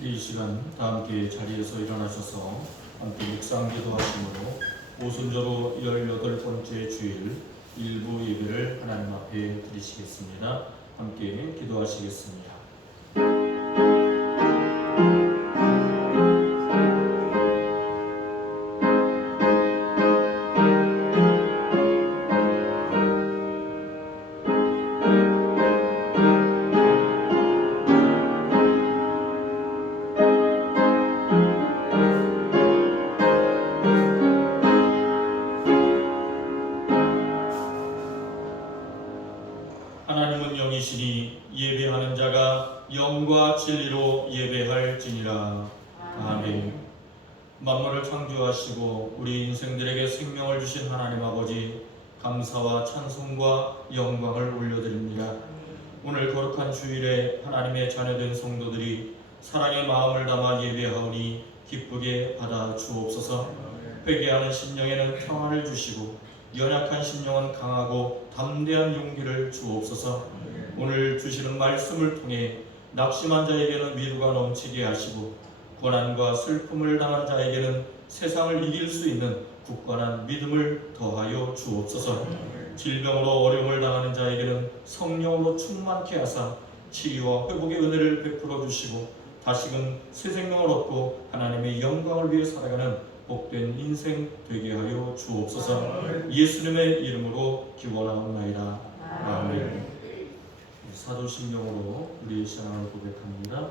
이 시간 다 함께 자리에서 일어나셔서 함께 묵상 기도하심으로 오순절로 18번째 주일 일부 예배를 하나님 앞에 드리시겠습니다. 함께 기도하시겠습니다. 하나님은 영이시니 예배하는 자가 영과 진리로 예배할지니라. 아멘. 만물을 창조하시고 우리 인생들에게 생명을 주신 하나님 아버지, 감사와 찬송과 영광을 올려드립니다. 오늘 거룩한 주일에 하나님의 자녀된 성도들이 사랑의 마음을 담아 예배하오니 기쁘게 받아 주옵소서. 회개하는 심령에는 평안을 주시고 연약한 심령은 강하고 담대한 용기를 주옵소서. 오늘 주시는 말씀을 통해 낙심한 자에게는 위로가 넘치게 하시고 고난과 슬픔을 당한 자에게는 세상을 이길 수 있는 굳건한 믿음을 더하여 주옵소서. 질병으로 어려움을 당하는 자에게는 성령으로 충만케 하사 치유와 회복의 은혜를 베풀어 주시고 다시금 새 생명을 얻고 하나님의 영광을 위해 살아가는 복된 인생 되게 하여 주옵소서. 예수님의 이름으로 기원하옵나이다. 아멘. 사도신경으로 우리의 신앙을 고백합니다.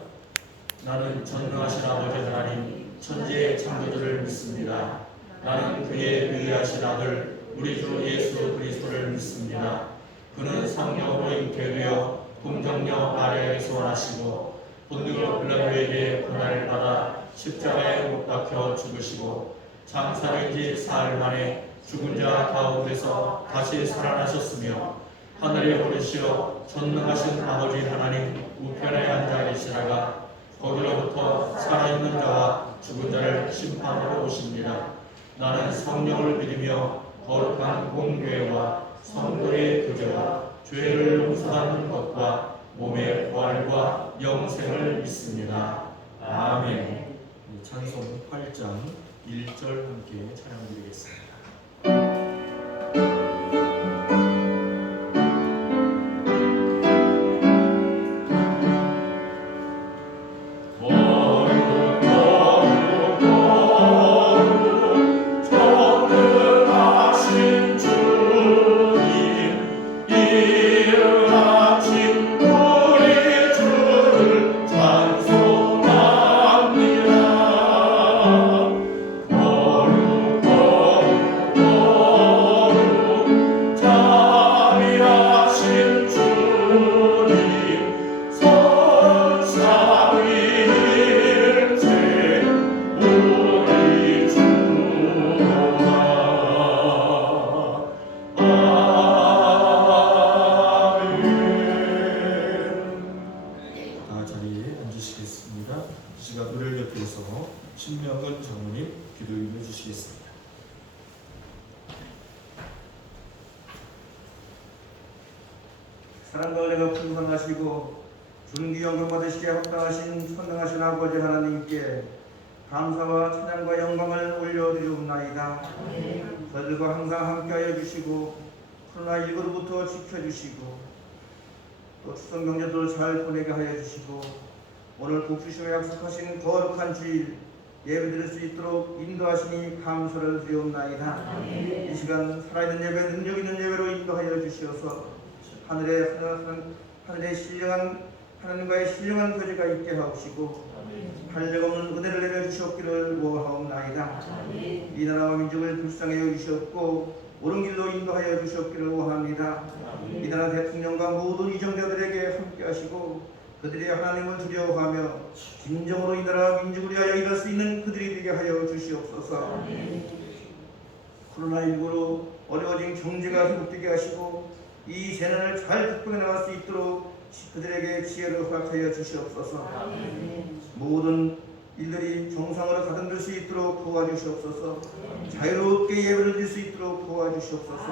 나는 전능하신 아버지 하나님 천지의 창조주를 믿습니다. 나는 그의 유일하신 아들 우리 주 예수 그리스도를 믿습니다. 그는 성령으로 잉태되어 동정녀 마리아에서 나시고 본디오 빌라도에게 고난을 받아 십자가에 못 박혀 죽으시고 장사를 지 사흘 만에 죽은 자 가운데서 다시 살아나셨으며 하늘에 오르시어 전능하신 아버지 하나님 우편에 앉아 계시다가 거기로부터 살아있는 자와 죽은 자를 심판하러 오십니다. 나는 성령을 믿으며 거룩한 공교회와 성도의 교제와 죄를 용서하는 것과 몸의 부활과 영생을 믿습니다. 아멘. 찬송 8장 1절 함께 찬양드리겠습니다. 신명근 장로님 기도해 주시겠습니다. 사랑과 은혜가 풍성하시고 존귀 영광 받으시기에 합당하신 선능하신 아버지 하나님께 감사와 찬양과 영광을 올려드리옵나이다. 저희들과 항상 함께하여 주시고 코로나19로부터 지켜주시고 또 추석 명절도 잘 보내게 하여 주시고 오늘 복주심에 약속하신 거룩한 주일 예배드릴 수 있도록 인도하시니 감사를 드리옵나이다. 이 시간 살아있는 예배, 능력 있는 예배로 인도하여 주시어서 하늘의 신령한 하나님과의 신령한 교제가 있게 하옵시고 한량없는 은혜를 내려주시옵기를 원하옵나이다. 이 나라와 민족을 불쌍히 여기시옵고 옳은 길로 인도하여 주시옵기를 원합니다. 이 나라 대통령과 모든 이정자들에게 함께하시고 그들이 하나님을 두려워하며 진정으로 이 나라 민족을 위하여 일할 수 있는 그들이 되게 하여 주시옵소서. 코로나19로 어려워진 경제가 회복되게 하시고 이 재난을 잘 극복해 나갈 수 있도록 그들에게 지혜를 허락하여 주시옵소서. 모든 일들이 정상으로 가동될 수 있도록 도와주시옵소서. 자유롭게 예배를 드릴 수 있도록 도와주시옵소서.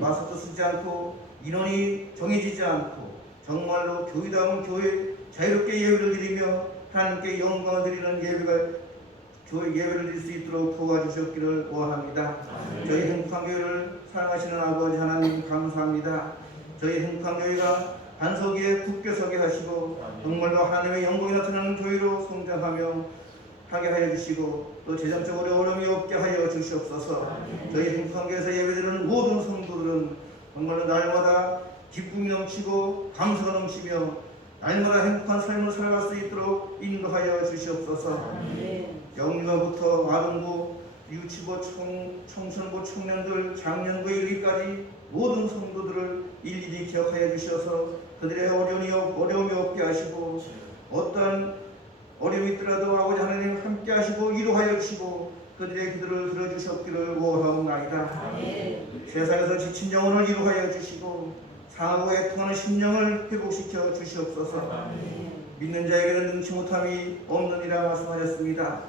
마스크 쓰지 않고 인원이 정해지지 않고 정말로 교회다운 교회 자유롭게 예배를 드리며 하나님께 영광을 드리는 예배를 드릴 수 있도록 도와주셨기를 원합니다. 저희 행복한 교회를 사랑하시는 아버지 하나님 감사합니다. 저희 행복한 교회가 반석 위에 굳게 서게 하시고 정말로 하나님의 영광이 나타나는 교회로 성장하며 하게 하여 주시고 또 재정적으로 어려움이 없게 하여 주시옵소서. 저희 행복한 교회에서 예배드리는 모든 성도들은 정말로 날마다 기쁨이 넘치고 감사가 넘치며 날마다 행복한 삶을 살아갈 수 있도록 인도하여 주시옵소서. 영유아부터 아동부, 유치부, 청소년부, 청년들, 장년부에 이르기까지 모든 성도들을 일일이 기억하여 주셔서 그들의 어려움이 없게 하시고 어떠한 어려움이 있더라도 아버지 하나님 함께 하시고 위로하여 주시고 그들의 기도를 들어주셨기를 원하옵나이다. 세상에서 지친 영혼을 위로하여 주시고 상하고 애통하는 심령을 회복시켜 주시옵소서. 믿는 자에게는 능치 못함이 없느니라 말씀하셨습니다.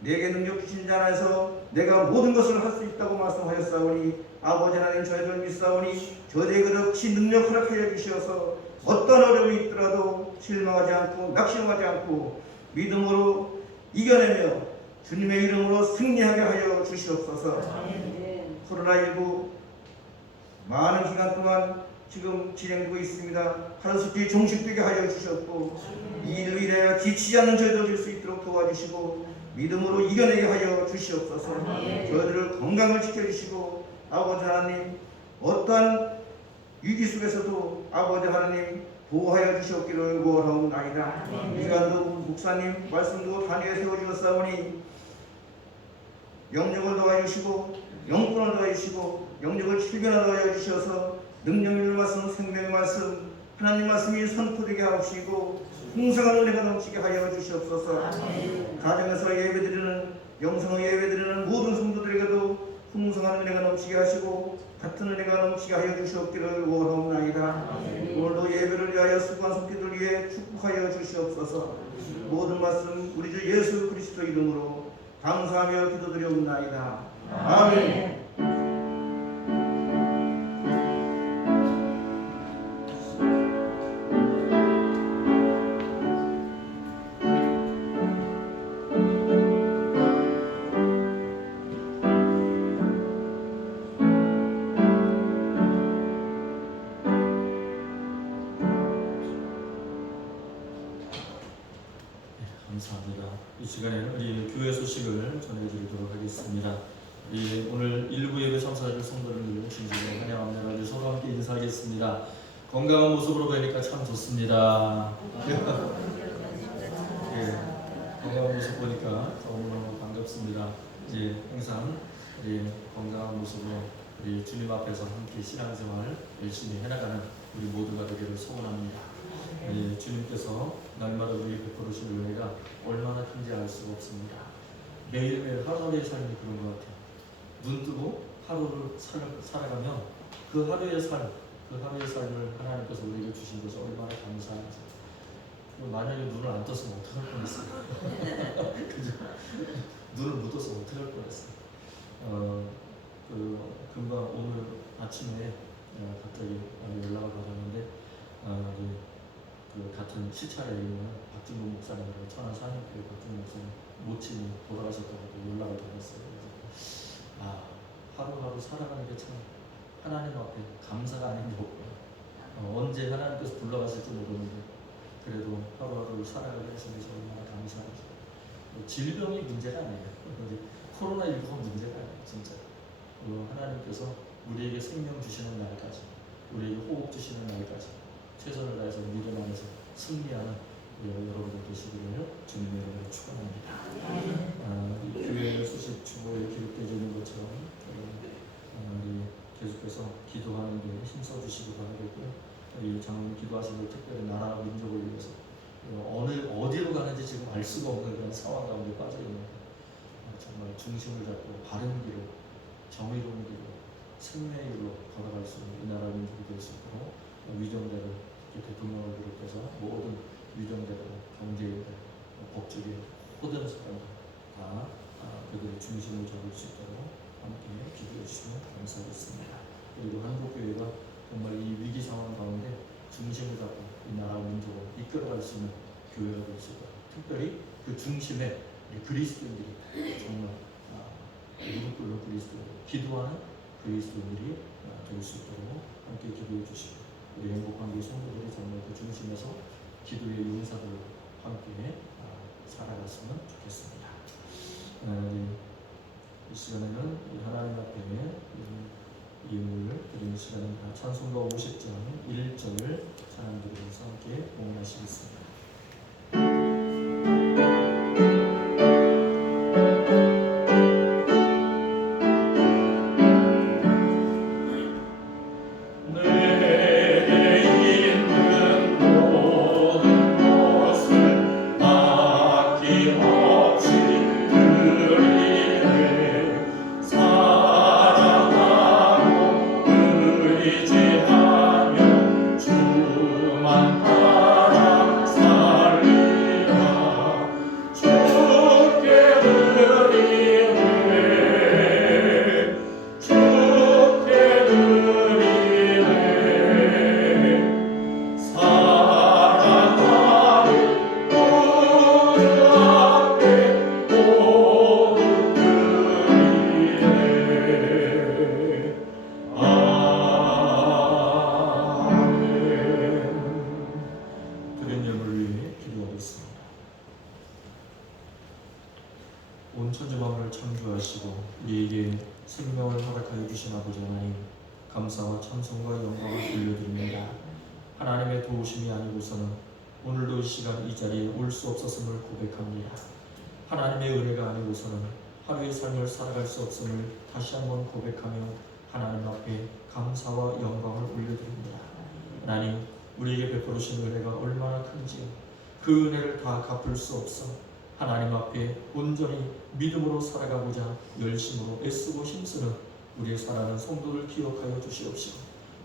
내게 능력 주신 자 안에서 내가 모든 것을 할 수 있다고 말씀하셨사오니 아버지 하나님 저희를 믿사오니 저희에게 그렇게 능력 허락하여 주시어서 어떤 어려움이 있더라도 실망하지 않고 낙심하지 않고 믿음으로 이겨내며 주님의 이름으로 승리하게 하여 주시옵소서. 코로나19 많은 기간 동안 지금 진행되고 있습니다. 하루속히 종식되게 하여 주셨고 이 일을 위하여 지치지 않는 저희들 될 수 있도록 도와주시고 믿음으로 이겨내게 하여 주시옵소서. 저희들을 건강을 지켜주시고 아버지 하나님 어떠한 위기 속에서도 아버지 하나님 보호하여 주셨기를 원하옵나이다. 이 시간도 목사님 말씀도 단위에 세워주셨사오니 영역을 더하여주시고 영권을 더하여주시고 영역을 7변화 더하여주셔서 능력의 말씀, 생명의 말씀, 하나님 말씀이 선포되게 하옵시고 풍성한 은혜가 넘치게 하여 주시옵소서. 가정에서 예배드리는 영성을 예배드리는 모든 성도들에게도 풍성한 은혜가 넘치게 하시고 같은 은혜가 넘치게 하여 주시옵기를 원하옵나이다. 오늘도 예배를 위하여 수고한 성도들 위해 축복하여 주시옵소서. 모든 말씀 우리 주 예수 그리스도 이름으로 감사하며 기도드리옵나이다. 아멘. 감사합니다. 이 시간에는 우리 교회 소식을 전해드리도록 하겠습니다. 오늘 1부 예배 참석하실 성도님들 진심으로 환영합니다. 서로 함께 인사하겠습니다. 건강한 모습으로 뵈니까 참 좋습니다. 건강한 모습 보니까 너무너무 반갑습니다. 항상 건강한 모습으로 우리 주님 앞에서 함께 신앙생활 열심히 해나가는 우리 모두가 되기를 소원합니다. 주님께서 날마다 우리 베풀으신 은혜가 얼마나 큰지 알 수가 없습니다. 매일매일 하루하루의 삶이 그런 것 같아요. 눈 뜨고 하루를 살아가면 그 하루의 삶을 하나님께서 우리에게 주신 것이 얼마나 감사한지. 만약에 눈을 안 떴으면 어떡할 뻔했어요. 그죠? 눈을 못 떴으면 어떡할 뻔했어요. 금방 오늘 아침에 갑자기 연락을 받았는데 같은 시찰에 있는 박진국 목사님이라고 천안 산영교회 박진국 목사님 모친이 돌아가셨다고 연락을 받았어요. 그래서 하루하루 살아가는 게 참 하나님 앞에 감사가 아닌 게 없구나. 언제 하나님께서 불러가실지 모르는데 그래도 하루하루 살아가게 하시는 것이 얼마나 감사하죠. 질병이 문제가 아니에요. 코로나19가 문제가 아니에요. 진짜 하나님께서 우리에게 생명 주시는 날까지 우리에게 호흡 주시는 날까지 최선을 다해서 믿음 안에서 승리하는 여러분들 되시기를 주님의 이름으로 축원합니다. 교회 소식 주보에 기록되어 있는 것처럼 우리 계속해서 기도하는 데 힘써 주시기 바라겠고요. 이 장로님 기도하시는 특별히 나라 민족을 위해서 어디로 가는지 지금 알 수가 없는 그런 상황 가운데 빠져 있는 정말 중심을 잡고 바른 길로 정의로운 길로 생명의 길로 걸어갈 수 있는 이 나라 민족이 될 수 있도록 위정대로 대통령을 비롯해서 모든 위정대로 경제인들, 법조계 모든 사람들 다 그들의 중심을 잡을 수 있도록 함께 기도해 주시면 감사하겠습니다. 그리고 한국교회가 정말 이 위기 상황 가운데 중심을 잡고 이 나라 민족을 이끌어갈 수 있는 교회가 될 수 있도록 특별히 그 중심에 우리 그리스도인들이 정말 무릎 꿇는 그리스도, 기도하는 그리스도인들이 될 수 있도록 함께 기도해 주시고, 우리 행복한 교회 성도들이 정말 그 중심에서 기도의 용사들로 함께 살아갔으면 좋겠습니다. 이 시간에는 하나님 앞에 예물을 드리는 시간입니다. 찬송가 50장 1절을 찬양 드리면서 함께 봉헌하시겠습니다. 온 천지만물을 창조하시고 우리에게 생명을 허락하여 주신 아버지 하나님, 감사와 찬송과 영광을 돌려드립니다. 하나님의 도우심이 아니고서는 오늘도 이 시간 이 자리에 올 수 없었음을 고백합니다. 하나님의 은혜가 아니고서는 하루의 삶을 살아갈 수 없음을 다시 한번 고백하며 하나님 앞에 감사와 영광을 올려드립니다. 하나님, 우리에게 베풀어 주신 은혜가 얼마나 큰지 그 은혜를 다 갚을 수 없어 하나님 앞에 온전히 믿음으로 살아가고자 열심으로 애쓰고 힘쓰는 우리의 사랑하는 성도를 기억하여 주시옵시고,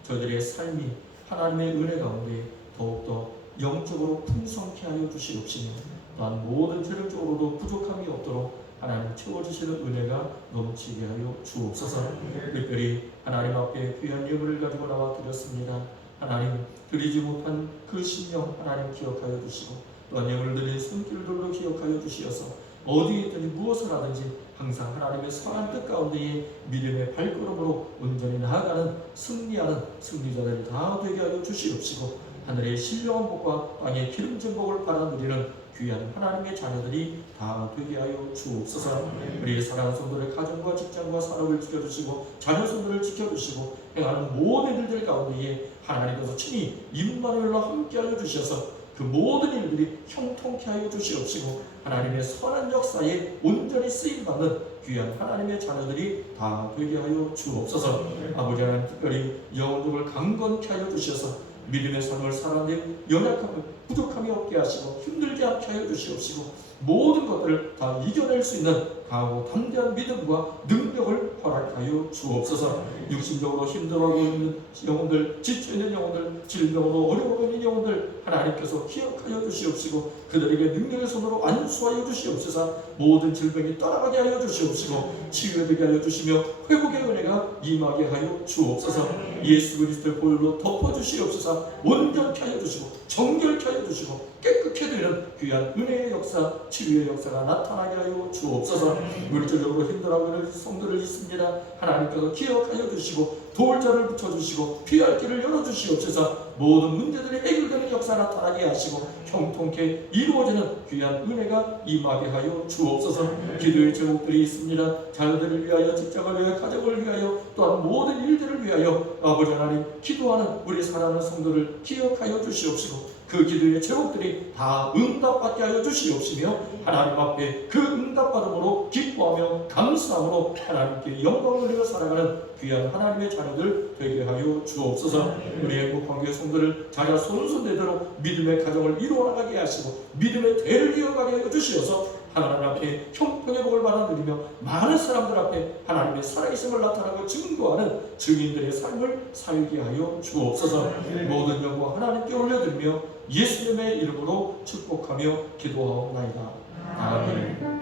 저들의 삶이 하나님의 은혜 가운데 더욱더 영적으로 풍성케 하여 주시옵시며, 또한 모든 재능적으로도 부족함이 없도록 하나님 채워주시는 은혜가 넘치게 하여 주옵소서. 특별히 하나님 앞에 귀한 예물을 가지고 나와 드렸습니다. 하나님, 드리지 못한 그 심령 하나님 기억하여 주시고, 또한 예물을 드린 손길들도 기억하여 주시어서 어디에 있든지 무엇을 하든지 항상 하나님의 선한 뜻 가운데에 믿음의 발걸음으로 온전히 나아가는 승리하는 승리자들이 다 되게 하여 주시옵시고, 하늘의 신령한 복과 땅의 기름진 복을 받아들이는 귀한 하나님의 자녀들이 다 되게 하여 주옵소서. 우리 사랑하는 성도들의 가정과 직장과 산업을 지켜주시고 자녀손들을 지켜주시고 행하는 모든 일들 가운데에 하나님께서 친히 임마누엘로 함께하여 주셔서 그 모든 일들이 형통케 하여 주시옵시고, 하나님의 선한 역사에 온전히 쓰임받는 귀한 하나님의 자녀들이 다 되게 하여 주옵소서. 아버지 하나님, 특별히 영혼들을 강건케 하여 주셔서 믿음의 삶을 살아내 연약함을 부족함이 없게 하시고 힘들게 않게 하여 주시옵시고, 모든 것들을 다 이겨낼 수 있는 강하고 담대한 믿음과 능력을 허락하여 주옵소서. 육신적으로 힘들어하고 있는 영혼들, 지쳐있는 영혼들, 질병으로 어려워하고 있는 영혼들 하나님께서 기억하여 주시옵시고, 그들에게 능력의 손으로 안수하여 주시옵소서. 모든 질병이 떠나가게 하여 주시옵시고 치유되게 하여 주시며 회복의 은혜가 임하게 하여 주옵소서. 예수 그리스도의 보혈로 덮어주시옵소서. 온전케 하여 주시고 정결케 하여 주시고 깨끗게 되는 귀한 은혜의 역사, 치유의 역사가 나타나게 하여 주옵소서. 물질적으로 힘들어하고 있는 성도들 있습니다. 하나님께서 기억하여 주시고 도울 자를 붙여주시고 피할 길을 열어주시옵소서. 모든 문제들이 해결되는 역사 나타나게 하시고 형통케 이루어지는 귀한 은혜가 임하게 하여 주옵소서. 기도의 제목들이 있습니다. 자녀들을 위하여, 직장을 위하여, 가정을 위하여, 또한 모든 일들을 위하여 아버지 하나님, 기도하는 우리 사랑하는 성도를 기억하여 주시옵시고 그 기도의 제목들이 다 응답받게 하여 주시옵시며 하나님 앞에 그 응답받음으로 기뻐하며 감사함으로 하나님께 영광을 올리며 살아가는 귀한 하나님의 자녀들 되게 하여 주옵소서. 우리 행복한 교회 성도를 자녀 손손대대로 믿음의 가정을 이루어나가게 하시고 믿음의 대를 이어가게 하여 주시어서 하나님 앞에 형통의 복을 받아들이며 많은 사람들 앞에 하나님의 살아계심을 나타나고 증거하는 증인들의 삶을 살게 하여 주옵소서. 모든 영광 하나님께 올려드리며 예수님의 이름으로 축복하며 기도하옵나이다. 아멘.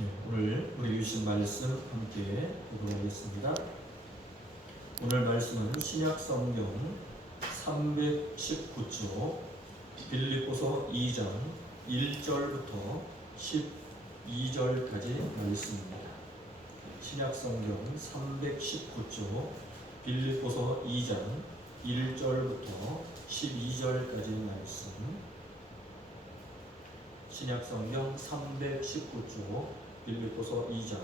오늘 우리 주신 말씀 함께 읽어보겠습니다. 오늘 말씀은 신약 성경 319쪽 빌립보서 2장 1절부터 12절까지 말씀입니다. 신약 성경 319쪽 빌립보서 2장 1절부터 12절까지 말씀. 신약 성경 319쪽 빌립보서 2장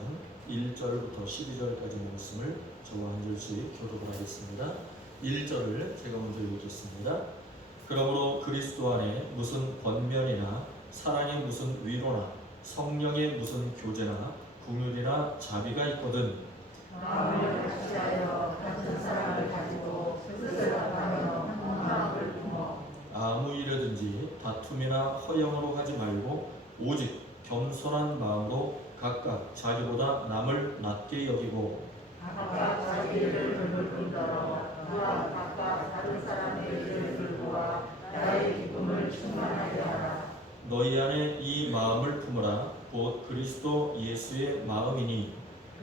1절부터 12절까지 말씀을 저와 한 절씩 교독을 하겠습니다. 1절을 제가 먼저 읽겠습니다. 그러므로 그리스도 안에 무슨 권면이나 사랑의 무슨 위로나 성령의 무슨 교제나 긍휼이나 자비가 있거든 마음을 같이하여 같은 사랑을 가지고 뜻을 합하며 한 마음을 품어 아무 일이든지 다툼이나 허영으로 하지 말고 오직 겸손한 마음으로 각각 자기보다 남을 낮게 여기고 각각 자기 일을 돌볼 뿐더러 또한 각각 다른 사람의 일을 돌보아 나의 기쁨을 충만하게 하라. 너희 안에 이 마음을 품으라. 곧 그리스도 예수의 마음이니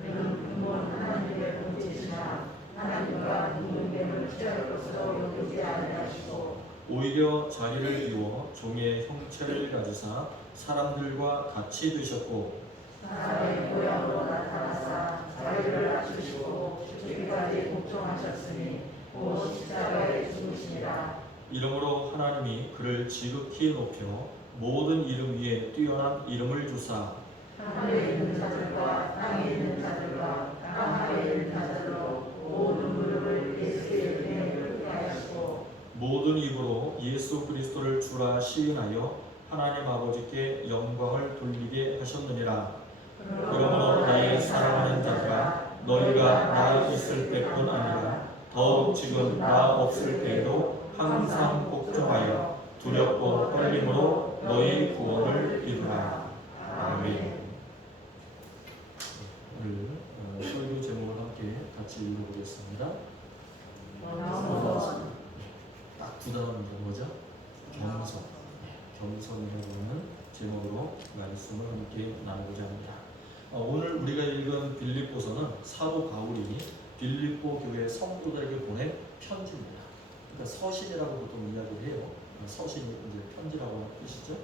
그는 부모는 하나님의 본체시나 하나님과 동등됨을 취할 것으로 여기지 아니하시고 오히려 자기를 비워 종의 형체를 가지사 사람들과 같이 되셨고 사람의 모양으로 나타나사 자기를 낮추시고 죽기까지 복종하셨으니 곧 십자가에 죽으시니라. 이러므로 하나님이 그를 지극히 높여 모든 이름 위에 뛰어난 이름을 주사 하늘에 있는 자들과 땅에 있는 자들과 땅 하에 있는 자들로 모든 무릎을 예수의 이름에 꿇게 하시고 모든 입으로 예수 그리스도를 주라 시인하여 하나님 아버지께 영광을 돌리게 하셨느니라. 그러므로 나의 사랑하는 자들아 너희가 나 있을 때뿐 아니라 더욱 지금 나 없을 때에도 항상 복종하여 두렵고 떨림으로 너희 구원을 이루라. 아멘. 오늘 설교 제목을 함께 같이 읽어보겠습니다. 딱 두 단어입니다. 뭐죠? 겸손. 겸손이라고 하는 제목으로 말씀을 함께 나누고자 합니다. 오늘 우리가 읽은 빌립보서는 사도 바울이 빌립보 교회 성도들에게 보낸 편지입니다. 그러니까 서신이라고 보통 이야기를 해요. 서신이 이제 편지라고 하는 뜻이죠.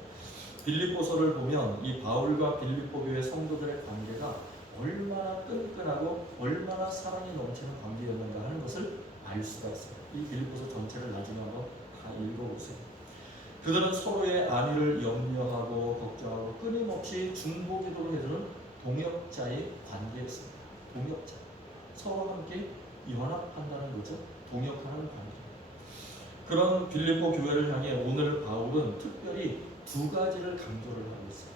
빌립보서를 보면 이 바울과 빌립보 교회 성도들의 관계가 얼마나 끈끈하고 얼마나 사랑이 넘치는 관계였는가 하는 것을 알 수가 있어요. 이 빌립보서 전체를 나중에 한번 다 읽어보세요. 그들은 서로의 안위를 염려하고 걱정하고 끊임없이 중보기도를 해주는 동역자의 관계였습니다. 동역자. 서로 함께 연합한다는 거죠. 동역하는 관계. 그런 빌립보 교회를 향해 오늘 바울은 특별히 두 가지를 강조를 하고 있어요.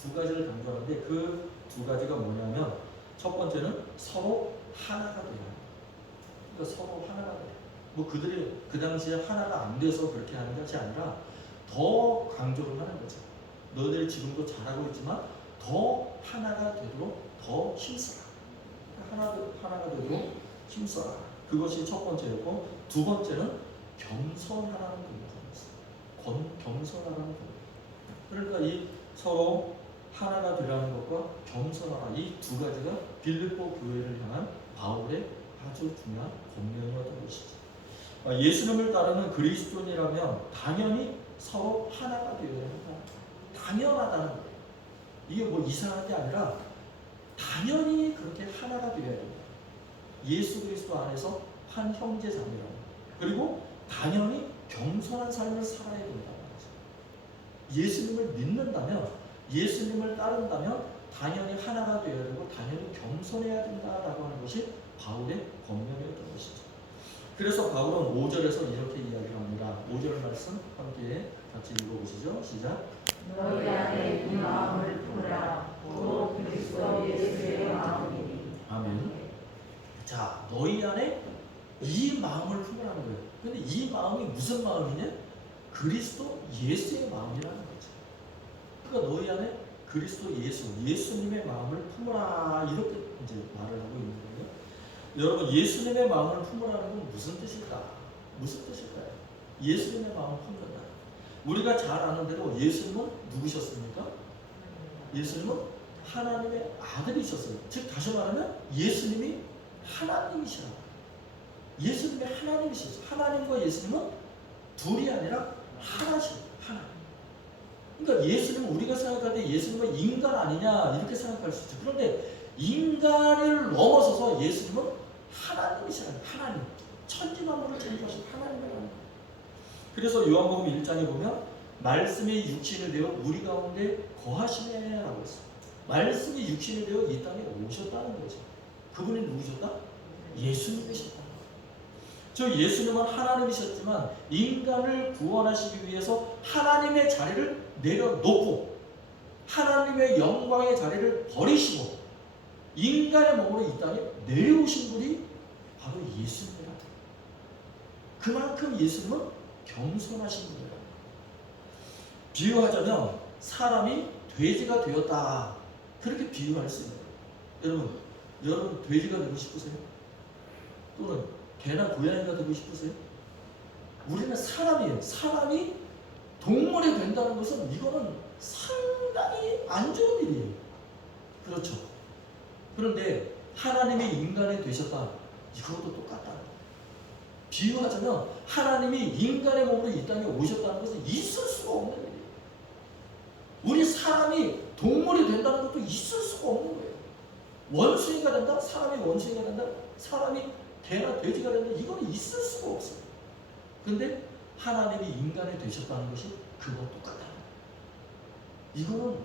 두 가지를 강조하는데 그 두 가지가 뭐냐면 첫 번째는 서로 하나가 되는 거예요. 그러니까 서로 하나가 돼요. 뭐 그들이 그 당시에 하나가 안 돼서 그렇게 하는 것이 아니라 더 강조를 하는 거죠. 너희들이 지금도 잘하고 있지만 더 하나가 되도록 더 힘써라. 하나가 되도록 힘써라. 그것이 첫 번째였고 두 번째는 겸손하라는 겁니다. 겸손하라는 겁니다. 그러니까 이 서로 하나가 되라는 것과 겸손하라 이 두 가지가 빌립보 교회를 향한 바울의 아주 중요한 권면이었던 것이죠. 예수님을 따르는 그리스도인이라면 당연히 서로 하나가 되어야 한다. 당연하다는 거예요. 이게 뭐 이상한 게 아니라 당연히 그렇게 하나가 되어야 된다. 예수 그리스도 안에서 한 형제 자매라고. 그리고 당연히 겸손한 삶을 살아야 된다는 거죠. 예수님을 믿는다면 예수님을 따른다면 당연히 하나가 되어야 되고 당연히 겸손해야 된다라고 하는 것이 바울의 권면이었던 것이죠. 그래서 바울은 5절에서 이렇게 이야기를 합니다. 5절 말씀 함께 같이 읽어보시죠. 시작. 너희 안에 이 마음을 품으라. 곧 그리스도 예수의 마음이니. 아멘. 자, 너희 안에 이 마음을 품으라는 거예요. 근데 이 마음이 무슨 마음이냐? 그리스도 예수의 마음이라는 거죠. 그러니까 너희 안에 그리스도 예수님의 마음을 품으라 이렇게 이제 말을 하고 있는 거예요. 여러분 예수님의 마음을 품으라는 건 무슨 뜻일까? 무슨 뜻일까요? 예수님의 마음을 품는다. 우리가 잘 아는 대로 예수님은 누구셨습니까? 예수님은 하나님의 아들이셨어요. 즉 다시 말하면 예수님이 하나님이시라. 예수님이 하나님이셨어요. 하나님과 예수님은 둘이 아니라 하나시죠. 하나. 그러니까 예수님은 우리가 생각할 때 예수님은 인간 아니냐 이렇게 생각할 수 있죠. 그런데 인간을 넘어서서 예수님은 하나님이시라는 하나님. 천지만물을 창조하신 하나님의 하나님. 그래서 요한복음 1장에 보면 말씀이 육신이 되어 우리 가운데 거하시네라고 했어요. 말씀이 육신이 되어 이 땅에 오셨다는 거죠. 그분이 누구셨다? 예수님이셨다. 저 예수님은 하나님이셨지만 인간을 구원하시기 위해서 하나님의 자리를 내려놓고 하나님의 영광의 자리를 버리시고 인간의 몸으로 이 땅에 내려오신 분이 바로 예수님이라. 그만큼 예수님은 겸손하신 분이라. 비유하자면 사람이 돼지가 되었다. 그렇게 비유할 수 있는 거예요. 여러분 돼지가 되고 싶으세요? 또는 개나 고양이가 되고 싶으세요? 우리는 사람이에요. 사람이 동물이 된다는 것은 이거는 상당히 안 좋은 일이에요. 그렇죠. 그런데 하나님이 인간이 되셨다. 이것도 똑같다. 비유하자면 하나님이 인간의 몸으로 이 땅에 오셨다는 것은 있을 수가 없는 일이에요. 우리 사람이 동물이 된다는 것도 있을 수가 없는 거예요. 원숭이가 된다? 사람이 원숭이가 된다? 사람이 개나 돼지가 된다? 이거는 있을 수가 없어요. 근데 하나님이 인간이 되셨다는 것이 그거 똑같다. 이거는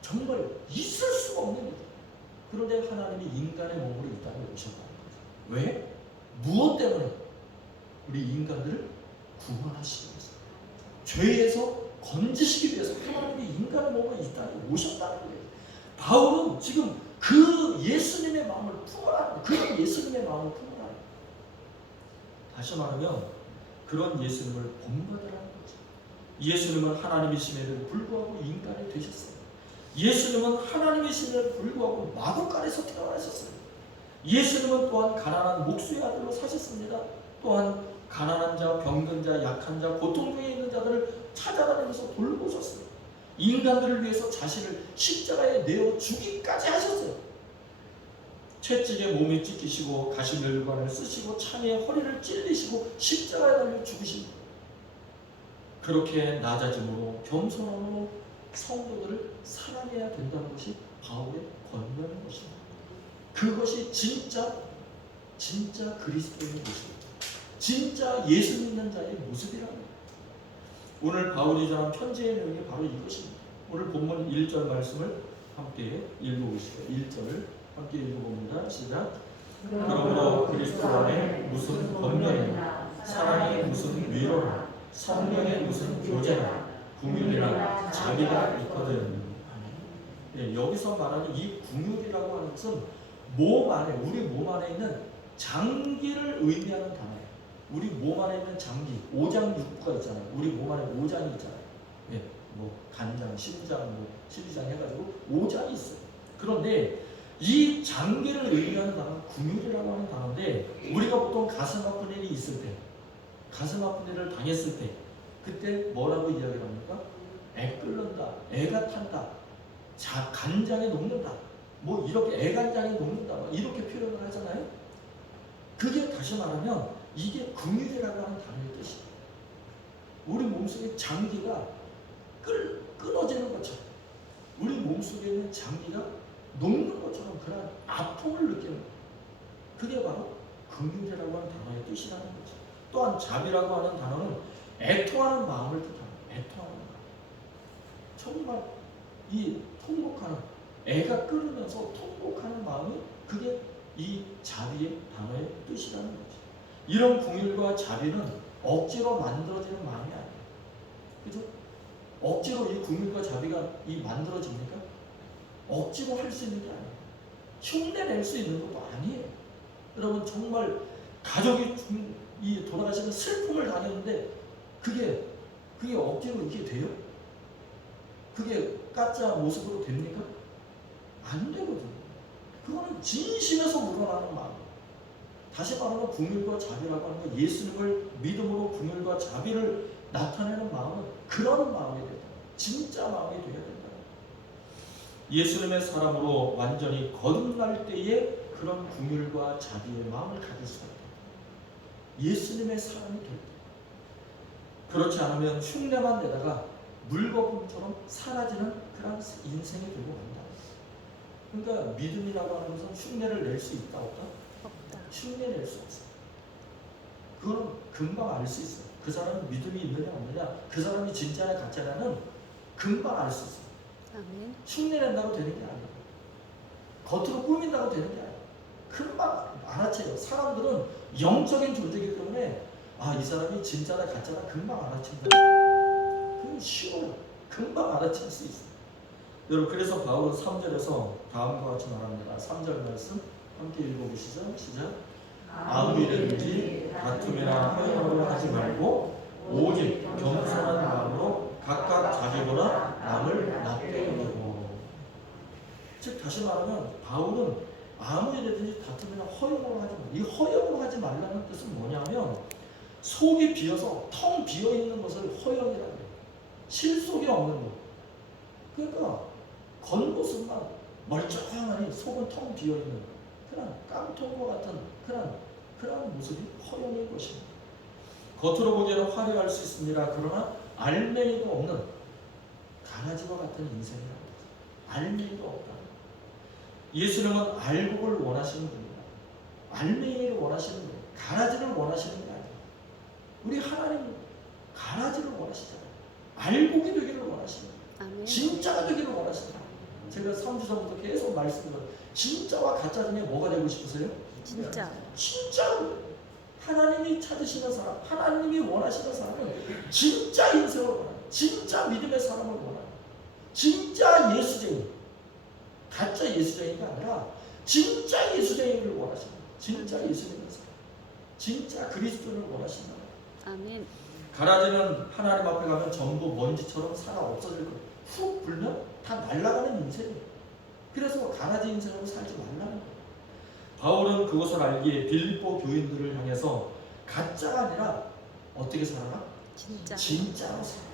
정말 있을 수가 없는 일이에요. 그런데 하나님이 인간의 몸으로 이 땅에 오셨다는 거죠. 왜? 무엇 때문에? 우리 인간들을 구원하시기 위해서. 죄에서 건지시기 위해서 하나님이 인간의 몸으로 이 땅에 오셨다는 거예요. 바울은 지금 그 예수님의 마음을 품으라는 거예요. 그런 예수님의 마음을 품으라는 거예요. 다시 말하면 그런 예수님을 본받으라는 거죠. 예수님은 하나님이심에도 불구하고 인간이 되셨어요. 예수님은 하나님이심에도 불구하고 마구간에서 태어나셨어요. 예수님은 또한 가난한 목수의 아들로 사셨습니다. 또한 가난한 자, 병든 자, 약한 자, 고통 중에 있는 자들을 찾아다니면서 돌보셨어요. 인간들을 위해서 자신을 십자가에 내어 주기까지 하셨어요. 채찍에 몸이 찢기시고 가시멸관을 쓰시고 창에 허리를 찔리시고 십자가에 달려 죽으신 그렇게 낮아짐으로 겸손함으로 성도들을 사랑해야 된다는 것이 바울의 권면인 것입니다. 그것이 진짜 그리스도의 모습입니다. 진짜 예수 믿는 자의 모습이라는 거예요. 오늘 바울이 전한 편지의 내용이 바로 이것입니다. 오늘 본문 1절 말씀을 함께 읽어보시죠. 1절을 함께 읽어봅니다. 시작. 그러므로 그리스도 안에 무슨 권면이나 사랑이 무슨 위로나 성령의 무슨 교제나 긍휼이나 자비가 있거든. 네, 여기서 말하는 이 긍휼이라고 하는 것은 몸 안에, 우리 몸 안에 있는 장기를 의미하는 단어예요. 우리 몸 안에 있는 장기, 오장육부가 있잖아요. 우리 몸 안에 오장이 있잖아요. 네, 뭐 간장, 심장, 뭐 십이장 해가지고 오장이 있어요. 그런데 이 장기를 의미하는 단어는 긍휼이라고 하는 단어인데 우리가 보통 가슴 아픈 일이 있을 때, 가슴 아픈 일을 당했을 때 그때 뭐라고 이야기를 합니까? 애 끓는다, 애가 탄다, 간장에 녹는다, 뭐 이렇게 애간장에 녹는다, 이렇게 표현을 하잖아요. 그게 다시 말하면 이게 긍휼이라고 하는 단어의 뜻이에요. 우리 몸속에 장기가 끊어지는 것처럼, 우리 몸속에 있는 장기가 녹는 것처럼 그런 아픔을 느끼는 거예요. 그게 바로 긍휼이라고 하는 단어의 뜻이라는 거죠. 또한 자비라고 하는 단어는 애통하는 마음을 뜻합니다. 애통하는 마음. 정말 이 통곡하는, 애가 끓으면서 통곡하는 마음이 그게 이 자비의 단어의 뜻이라는 거죠. 이런 긍휼과 자비는 억지로 만들어지는 마음이 아니에요. 그죠? 억지로 이 긍휼과 자비가 만들어집니까? 억지로 할 수 있는 게 아니에요. 흉내 낼 수 있는 것도 아니에요. 여러분 정말 가족이 돌아가시는 슬픔을 당했는데 그게 억지로 이게 돼요? 그게 가짜 모습으로 됩니까? 안 되거든요. 그거는 진심에서 우러나는 마음. 다시 말하면 긍휼과 자비라고 하는 건 예수님을 믿음으로 긍휼과 자비를 나타내는 마음은 그런 마음이 된다. 진짜 마음이 되어야 된다. 예수님의 사람으로 완전히 거듭날 때에 그런 긍휼과 자비의 마음을 가질 수가 있다. 예수님의 사람이 될 때. 그렇지 않으면 흉내만 내다가 물거품처럼 사라지는 그런 인생이 되고 간다. 그러니까 믿음이라고 하는 것은 흉내를 낼 수 있다 없다? 없다. 흉내 낼 수 없어. 그건 금방 알 수 있어. 그 사람은 믿음이 있느냐 없느냐, 그 사람이 진짜냐 가짜냐는 금방 알 수 있어. 아멘. 흉내 낸다고 되는 게 아니야. 겉으로 꾸민다고 되는 게 아니야. 금방 알아채요. 사람들은 영적인 존재이기 때문에 이 사람이 진짜다 가짜다 금방 알아챈다. 그건 쉬워요. 금방 알아챌 수 있어요. 여러분, 그래서 바울은 3절에서 다음과 같이 말합니다. 3절 말씀 함께 읽어보시죠. 시작. 아무 일이든지 다툼이나 허영으로 하지 말고 오직 겸손한 마음으로 각각 자기보다 남을 낮게 여기고. 즉 다시 말하면 바울은 아무 일이든지 다툼이나 허영으로 하지 말고, 이 허영으로 하지 말라는 뜻은 뭐냐면 속이 비어서 텅 비어있는 것을 허영이라고 해요. 실속이 없는 것. 그러니까 겉모습만 멀쩡하니 속은 텅 비어있는 그런 깡통과 같은 그런 모습이 허영인 것입니다. 겉으로 보기에는 화려할 수 있습니다. 그러나 알맹이가 없는 가라지와 같은 인생이라고 합니다. 알맹이가 없다. 예수님은 알곡을 원하시는 분입니다. 알맹이를 원하시는 분이에요. 가라지를 원하시는 게 아니에요. 우리 하나님 가라지를 원하시잖아요. 알곡이 되기를 원하시는 거예요. 아멘. 진짜가 되기를 원하시는 거예요. 제가 3주 전부터 계속 말씀드려요. 진짜와 가짜 중에 뭐가 되고 싶으세요? 진짜. 진짜로 하나님이 찾으시는 사람, 하나님이 원하시는 사람은 진짜 인생을 원하는, 진짜 믿음의 사람을 원하는, 진짜 예수쟁이, 가짜 예수쟁이가 아니라 진짜 예수쟁이를 원하시는 거예요. 진짜 예수님의 사람, 진짜 그리스도를 원하시는 거예요. 아멘. 가라지는 하나님 앞에 가면 전부 먼지처럼 살아 없어질 거예요. 훅 불면 다 날아가는 인생이에요. 그래서 가라지 인생으로 살지 말라는 거예요. 바울은 그것을 알기에 빌립보 교인들을 향해서 가짜가 아니라 어떻게 살아라? 진짜. 진짜로 살아라.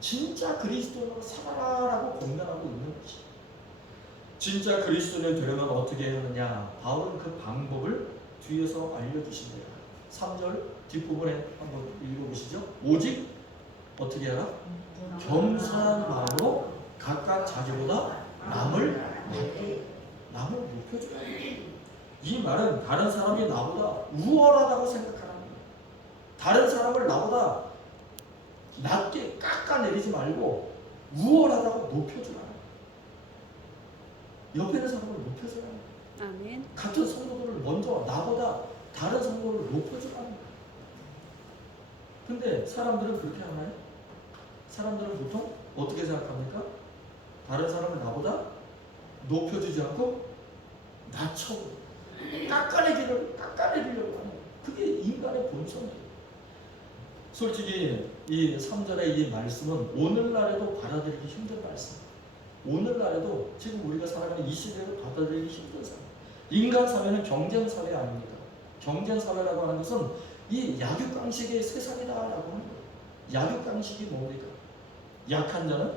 진짜 그리스도인으로 살아라라고 권면하고 있는 것이. 진짜 그리스도인이 되려면 어떻게 해야 하느냐? 바울은 그 방법을 뒤에서 알려주십니다. 3절 뒷부분에 한번 읽어보시죠. 오직 어떻게 해라? 겸손한 마음으로 각각 자기보다 남을 높여줘야 돼. 이 말은 다른 사람이 나보다 우월하다고 생각하는 거예요. 다른 사람을 나보다 낮게 깎아내리지 말고 우월하다고 높여주라는 거예요. 옆에 있는 사람을 높여주라는 거예요. 아멘. 같은 성도들을 먼저 나보다 다른 성도를 높여주라는 거예요. 근데 사람들은 그렇게 하나요? 사람들은 보통 어떻게 생각합니까? 다른 사람을 나보다 높여주지 않고 낮춰 깎아내리려고 하는 거예요. 그게 인간의 본성이에요. 솔직히 이 3절의 이 말씀은 오늘날에도 받아들이기 힘든 말씀. 오늘날에도 지금 우리가 살아가는 이 시대에도 받아들이기 힘든 사람. 인간 사회는 경쟁 사회 아닙니까? 경쟁 사회라고 하는 것은 이 약육강식의 세상이다라고 하는 거예요. 약육강식이 뭡니까? 약한 자는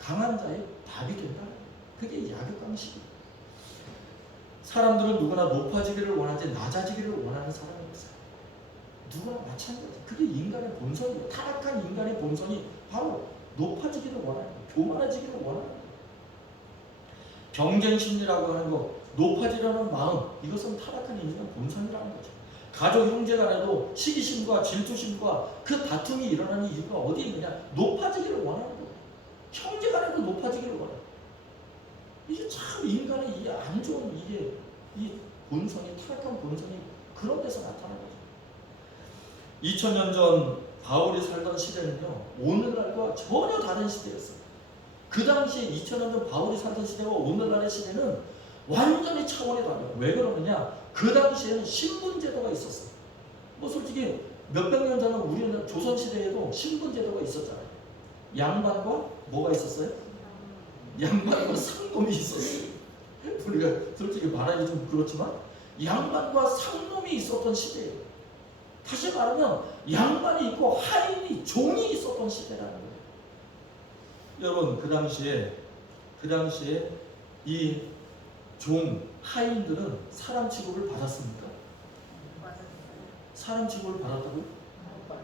강한 자의 밥이 된다. 그게 약육강식이에요. 사람들은 누구나 높아지기를 원하지 낮아지기를 원하는 사람이 있어요. 누구나 마찬가지. 그게 인간의 본성이에요. 타락한 인간의 본성이 바로 높아지기를 원하는 거예요. 교만해지기를 원하는 거예요. 경쟁 심리라고 하는 거, 높아지려는 마음, 이것은 타락한 인간의 본성이라는 거죠. 가족 형제 간에도 시기심과 질투심과 그 다툼이 일어나는 이유가 어디에 있느냐? 높아지기를 원하는 거예요. 형제 간에도 높아지기를 원해요. 이게 참 인간의 이 안 좋은 이 본성이, 타락한 본성이 그런 데서 나타나는 거죠. 2000년 전 바울이 살던 시대는요, 오늘날과 전혀 다른 시대였어요. 그 당시에 2000년 전 바울이 살던 시대와 오늘날의 시대는 완전히 차원이 달라요. 왜 그러느냐? 그 당시에는 신분제도가 있었어요. 뭐 솔직히 몇백 년 전에 우리는 조선시대에도 신분제도가 있었잖아요. 양반과 뭐가 있었어요? 양반과 상놈이 있었어요. 우리가 솔직히 말하기 좀 그렇지만 양반과 상놈이 있었던 시대예요. 다시 말하면 양반이 있고 하인이 종이 있었던 시대라는 거예요. 여러분, 그 당시에 그 당시에 이 종 하인들은 사람 취급을 받았습니까? 사람 취급을 받았다고요?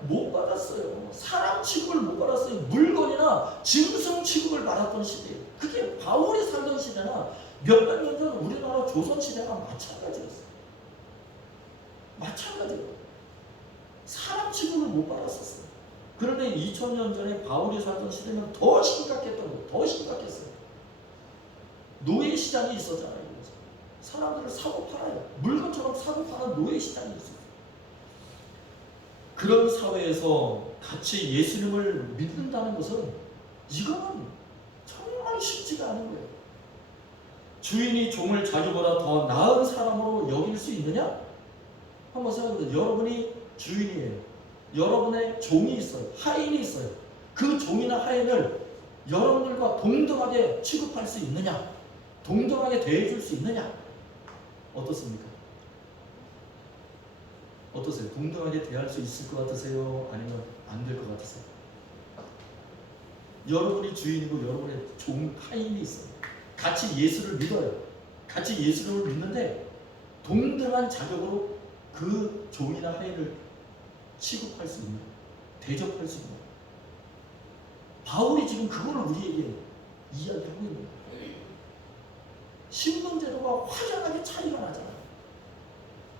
못 받았어요. 사람 취급을 못 받았어요. 물건이나 짐승 취급을 받았던 시대예요. 그게 바울이 살던 시대나 몇백 년 전 우리나라 조선 시대가 마찬가지였어요. 마찬가지예요. 사람 취급을 못 받았었어요. 그런데 2000년 전에 바울이 살던 시대는 더 심각했던 거예요. 더 심각했어요. 노예 시장이 있었잖아요. 사람들을 사고 팔아요. 물건처럼 사고 파는 노예 시장이 있어요. 그런 사회에서 같이 예수님을 믿는다는 것은 이거는 정말 쉽지가 않은 거예요. 주인이 종을 자기보다 더 나은 사람으로 여길 수 있느냐? 한번 생각해보세요. 여러분이 주인이에요. 여러분의 종이 있어요. 하인이 있어요. 그 종이나 하인을 여러분들과 동등하게 취급할 수 있느냐? 동등하게 대해줄 수 있느냐? 어떻습니까? 어떠세요? 동등하게 대할 수 있을 것 같으세요? 아니면 안 될 것 같으세요? 여러분이 주인이고 여러분의 종 하인이 있어요. 같이 예수를 믿어요. 같이 예수를 믿는데 동등한 자격으로 그 종이나 하인을 취급할 수 있는, 대접할 수 있는. 바울이 지금 그걸 우리에게 이야기하고 있는 거예요. 신분제도가 확연하게 차이가 나잖아요.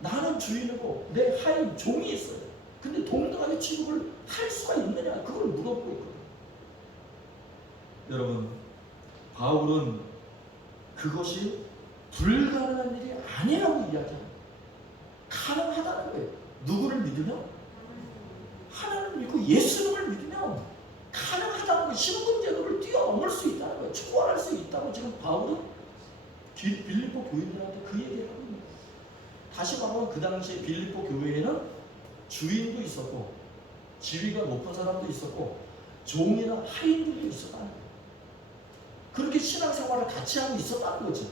나는 주인이고 내 하인 종이 있어요. 근데 동등하게 취급을 할 수가 있느냐? 그걸 물어보고 있거든요. 여러분, 바울은 그것이 불가능한 일이 아니라고 이야기합니다. 가능하다는 거예요. 누구를 믿으면? 하나님을 믿고 예수님을 믿으면 가능하다는 거예요. 신분제도를 뛰어넘을 수 있다는 거예요. 초월할 수 있다고 지금 바울은 빌립보 교인들한테 그 얘기를 하고 있는 거예요. 다시 말하면 그 당시에 빌립보 교회에는 주인도 있었고 지위가 높은 사람도 있었고 종이나 하인들도 있었다는 거예요. 그렇게 신앙생활을 같이 하고 있었다는 거죠.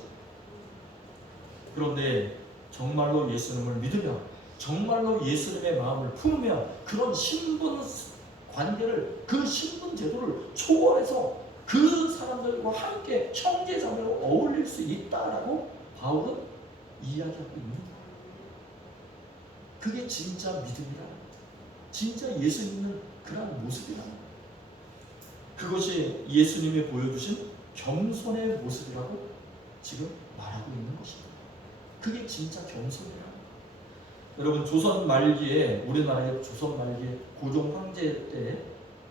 그런데 정말로 예수님을 믿으며 정말로 예수님의 마음을 품으며 그런 신분 관계를, 그 신분 제도를 초월해서 그 사람들과 함께 형제자매로 어울릴 수 있다라고 바울은 이야기하고 있는 거예요. 그게 진짜 믿음이라는 거예요. 진짜 예수 믿는 그런 모습이라는 거예요. 그것이 예수님이 보여주신 겸손의 모습이라고 지금 말하고 있는 것입니다. 그게 진짜 겸손이라는 거예요. 여러분, 조선 말기에, 우리나라의 조선 말기에 고종 황제 때,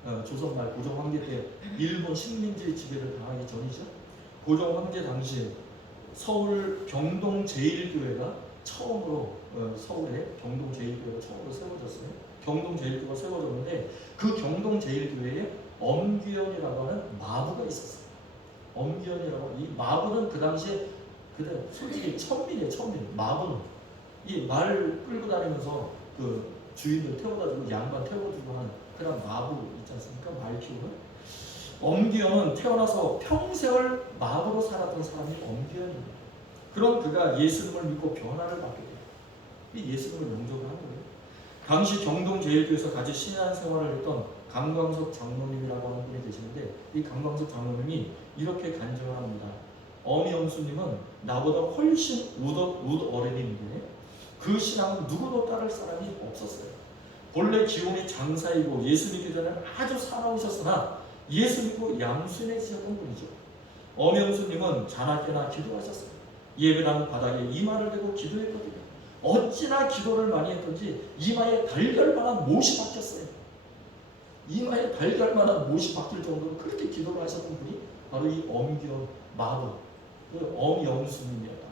고종 황제 때 일본 식민지 지배를 당하기 전이죠. 고종 황제 당시에 서울 경동 제1교회가 처음으로 서울에 경동 제1교회가 처음으로 세워졌어요. 경동 제1교회가 세워졌는데 그 경동 제1교회에 엄귀현이라고 하는 마부가 있었어요. 엄귀현이라고, 이 마부는 그 당시에 그때 솔직히 천민이에요. 천민. 마부는 이 말 끌고 다니면서 그 주인들 태워다주고 양반 태워주고 하는 그런 마부 있지 않습니까? 말 키우는. 엄귀현은 태어나서 평생을 마부로 살았던 사람이 엄귀현입니다. 그럼 그가 예수님을 믿고 변화를 받게 돼요. 이 예수님을 영접을 한 거예요. 당시 경동 제1교회에서 같이 신앙생활을 했던 강광석 장로님이라고 하는 분이 계시는데 이 강광석 장로님이 이렇게 간증을 합니다. 어미영수님은 나보다 훨씬 웃 어른인데 그 신앙은 누구도 따를 사람이 없었어요. 본래 기혼이 장사이고 예수 믿기 전에는 아주 사나우셨으나 예수 믿고 양순해지셨던 분이죠. 어명수님은 자나깨나 기도하셨어요. 예배당 바닥에 이마를 대고 기도했거든요. 어찌나 기도를 많이 했던지 이마에 달걀만한 못이 박혔어요. 이마에 달걀만한 못이 박힐 정도로 그렇게 기도를 하셨던 분이 바로 이 엄기현 마부, 그 엄영수님이었다.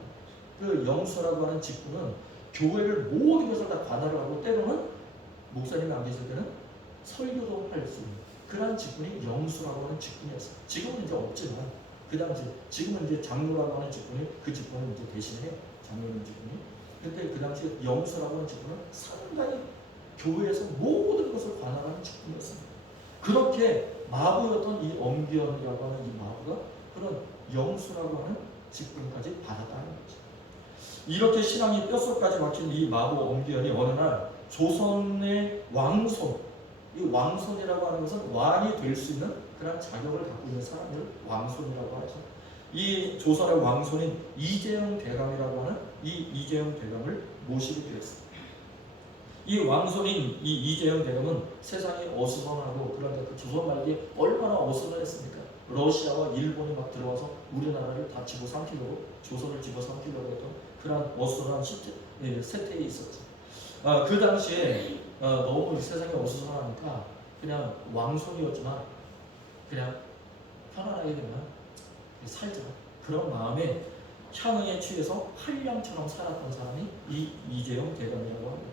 그 영수라고 하는 직분은 교회를 모든 것을 다 관할을 하고 때로는 목사님이 안 계실 때는 설교도 할 수 있는 그런 직분이 영수라고 하는 직분이었어요. 지금은 이제 없지만 그 당시 지금은 이제 장로라고 하는 직분이 그 직분을 이제 대신해 장로님 직분이. 그때 그 당시 영수라고 하는 직분은 상당히 교회에서 모든 것을 관할하는 직분이었습니다. 그렇게 마부였던 이 엄기현이라고 하는 이 마부가 그런 영수라고 하는 직분까지 받았다는 거죠. 이렇게 신앙이 뼛속까지 박힌 이 마부 엄기현이 어느 날 조선의 왕손, 이 왕손이라고 하는 것은 왕이 될 수 있는 그런 자격을 갖고 있는 사람을 왕손이라고 하죠. 이 조선의 왕손인 이재용 대감이라고 하는 이 이재용 대감을 모시게 되었습니다. 이 왕손인 이 이재용 대감은 세상이 어수선하고 그런데 그 조선 말기에 얼마나 어수선했습니까? 러시아와 일본이 막 들어와서 우리나라를 다 집어삼키려고 조선을 집어삼키려고 했던 그런 어수선한 세태에 있었죠. 그 당시에 너무 세상이 어수선하니까 그냥 왕손이었지만 그냥 편안하게 그냥 살자 그런 마음에 향응에 취해서 한량처럼 살았던 사람이 이 이재용 대감이라고 합니다.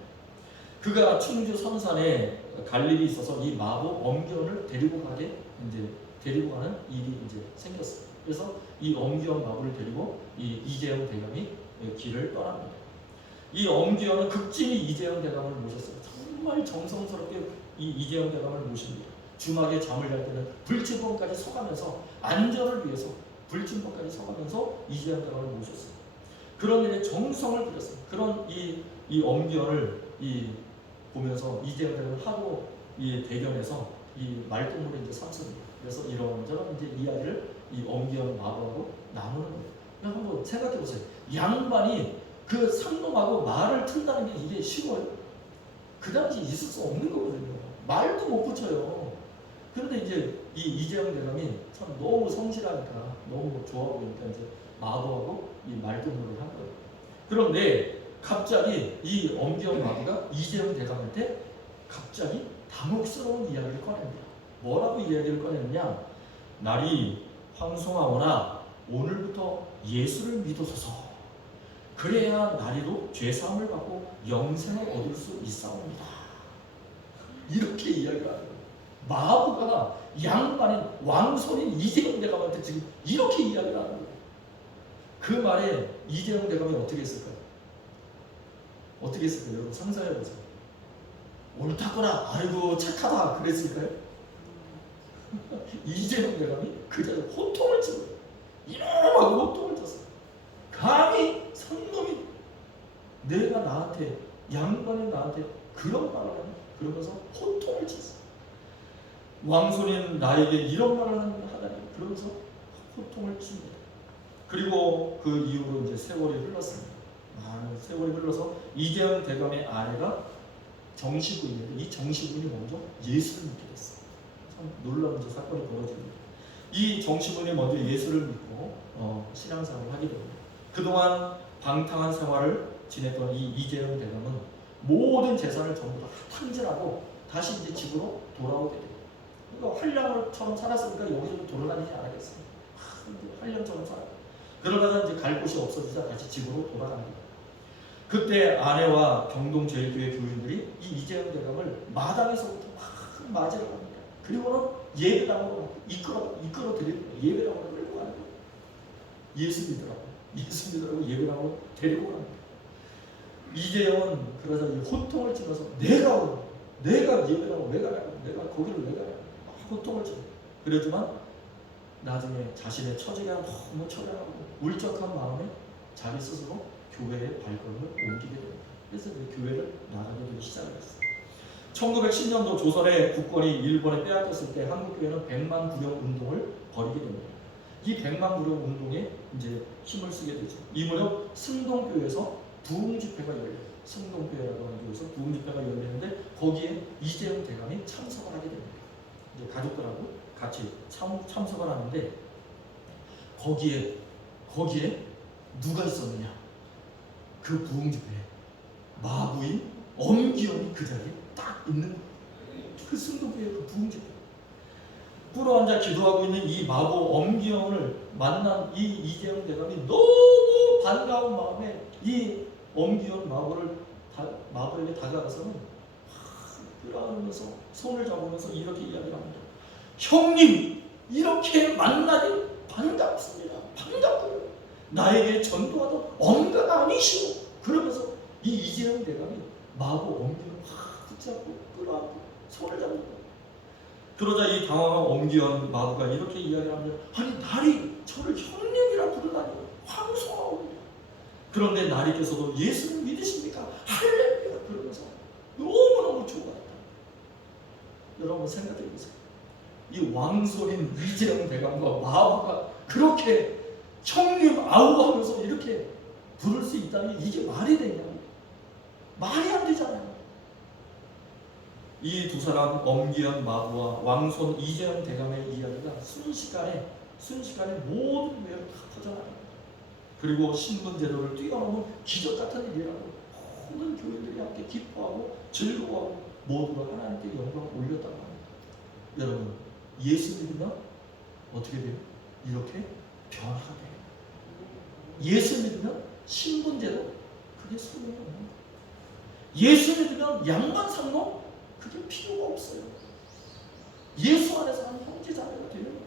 그가 충주 선산에 갈 일이 있어서 이 마법 엄기원을 데리고 가는 일이 이제 생겼어요. 그래서 이 엄기원 마법을 데리고 이 이재용 대감이 길을 떠납니다. 이 엄기원은 극진히 이재용 대감을 모셨어요. 정말 정성스럽게 이 이재용 대감을 모십니다. 주막에 잠을 잘 때는 불침번까지 서가면서 안전을 위해서 불침번까지 서가면서 이재용 대감을 모셨어요. 그런 일에 정성을 들였어요. 그런 이 엄기원을 보면서 이재용 대감은 하도 이 대견해서 이 말동무를 이제 삼습니다. 그래서 이런저런 이제 이야기를 이 엄기원 마법하고 나누는 거예요. 그냥 한번 생각해 보세요. 양반이 그 상놈하고 말을 튼다는 게 이게 쉬워요? 그 당시 있을 수 없는 거거든요. 말도 못 붙여요. 그런데 이제 이 이재용 대감이 참 너무 성실하니까 너무 좋아 보이니까 이제 마법하고 이 말동무를 한 거예요. 그런데 갑자기 이 엄기원 마부가 이재용 대감한테 갑자기 당혹스러운 이야기를 꺼냅니다. 뭐라고 이야기를 꺼냈느냐? 날이 황송하오나 오늘부터 예수를 믿으소서. 그래야 나리로 죄사함을 받고 영생을 얻을 수 있사옵니다. 이렇게 이야기를 하는 거예요. 마부가 양반인 왕손인 이재용 대감한테 지금 이렇게 이야기를 하는 거예요. 그 말에 이재용 대감이 어떻게 했을까요? 어떻게 했을까요? 여러분 상상해보세요. 옳다거나 아이고 착하다 그랬을까요? 이재용 대감이 그 자리에 호통을 치고 이놈하고 호통을 쳤어요. 감히 상놈이 내가 나한테 양반인 나한테 그런 말을 하냐? 그러면서 호통을 쳤어요. 왕손인 나에게 이런 말을 하다니 그러면서 호통을 칩니다. 그리고 그 이후로 이제 세월이 흘렀습니다. 많은 세월이 흘러서 이재용 대감의 아내가 정시부인인데 이 정시부인이 먼저 예수를 믿게 됐어요. 참 놀라운 사건이 벌어집니다. 이 정시부인이 먼저 예수를 믿고 신앙생활을 하게 됩니다. 그동안 방탕한 생활을 지냈던 이 이재용 대감은 모든 재산을 전부 다 탕진하고 다시 이제 집으로 돌아오게 돼요. 그러니까 한량처럼 살았으니까 여기저기 돌아다니지 않았겠어요. 한량처럼 살아. 그러다가 이제 갈 곳이 없어지자 다시 집으로 돌아갑니다. 그때 아내와 경동제일교회 교인들이 이 이재용 대감을 마당에서부터 막 맞으러 갑니다. 그리고는 예배당으로 이끌어 드리는 거예요. 예배당으로 끌고 가는 거예요. 예수 믿으라고 예배당으로 데리고 갑니다. 이재용은 그러자 호통을 치면서 내가 예배당으로 왜 가냐고, 내가 거기를 왜 가냐고 호통을 치고 그러지만 나중에 자신의 처지가 너무 처량하고 울적한 마음에 자기 스스로 교회의 발걸음을 옮기게 됩니다. 그래서 교회를 나가게 되기 시작했어요. 1910년도 조선의 국권이 일본에 빼앗겼을 때 한국교회는 백만구령 운동을 벌이게 됩니다. 이 백만구령 운동에 이제 힘을 쓰게 되죠. 이 무렵 승동교회에서 부흥집회가 열려요. 승동교회라고 하는 곳에서 부흥집회가 열리는데 거기에 이재용 대감이 참석을 하게 됩니다. 이제 가족들하고 같이 참석을 하는데 거기에 누가 있었느냐? 그 부흥집회에 마부인 엄기원이 그 자리에 딱 있는 거예요. 그 승동교회 그 부흥집회. 꿇어앉아 기도하고 있는 이 마부 엄기원을 만난 이 이재용 대감이 너무 반가운 마음에 이 엄기원 마부에게 다가가서는 끌어안으면서 손을 잡으면서 이렇게 이야기를 합니다. 형님, 이렇게 만나니 반갑습니다. 반갑고요. 나에게 전도하던 엄가가 아니시오. 그러면서 이 이재용 대감이 마부 엄기원을 확 붙잡고 끌어안고 손을 잡는 거예요. 그러자 이 당황한 엄기원 마부가 이렇게 이야기를 합니다. 아니 나리 저를 형님이라 부르다니 황송하옵니다. 그런데 나리께서도 예수를 믿으십니까? 할렐루야 그러면서 너무너무 좋아했다. 여러분 생각해 보세요. 이 왕손인 이재용 대감과 마부가 그렇게 형님 아우 하면서 이렇게 부를 수 있다니 이게 말이 되냐? 말이 안 되잖아요. 이 두 사람 엄기현 마부와 왕손 이재영 대감의 이야기가 순식간에 모든 외로 다 퍼져나가요. 그리고 신분제도를 뛰어넘은 기적 같은 일이라고 모든 교인들이 함께 기뻐하고 즐거워하고 모두가 하나님께 영광을 올렸다고 합니다. 여러분, 예수 믿으면 어떻게 돼요? 이렇게 변화가 돼요. 예수 믿으면 신분제도 그게 소용이 없는 거예요. 예수 믿으면 양만 상노 그게 필요가 없어요. 예수 안에서 한 형제자매가 되는 거예요.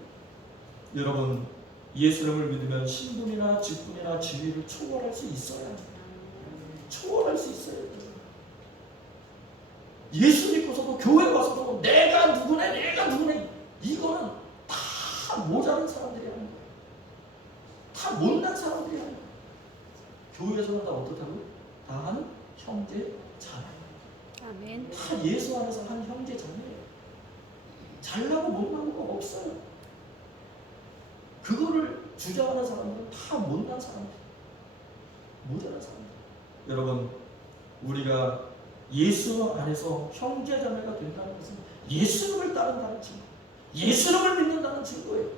여러분, 예수님을 믿으면 신분이나 직분이나 지위를 초월할 수 있어요. 초월할 수 있어요. 예수 믿고서도 교회 와서도 내가 누구네 이거는 다 모자란 사람들이 하는 거예요. 다 못난 사람들이 하는 거예요. 교회에서는 다 어떻다고요? 다 한 형제 자매. 아멘. 다 예수 안에서 한 형제 자매예요. 잘나고 못나고가 없어요. 그거를 주장하는 사람들은 다 못난 사람들, 모자란 사람들. 여러분, 우리가 예수 안에서 형제 자매가 된다는 것은 예수님을 따른다는 증거, 예수님을 믿는다는 증거예요.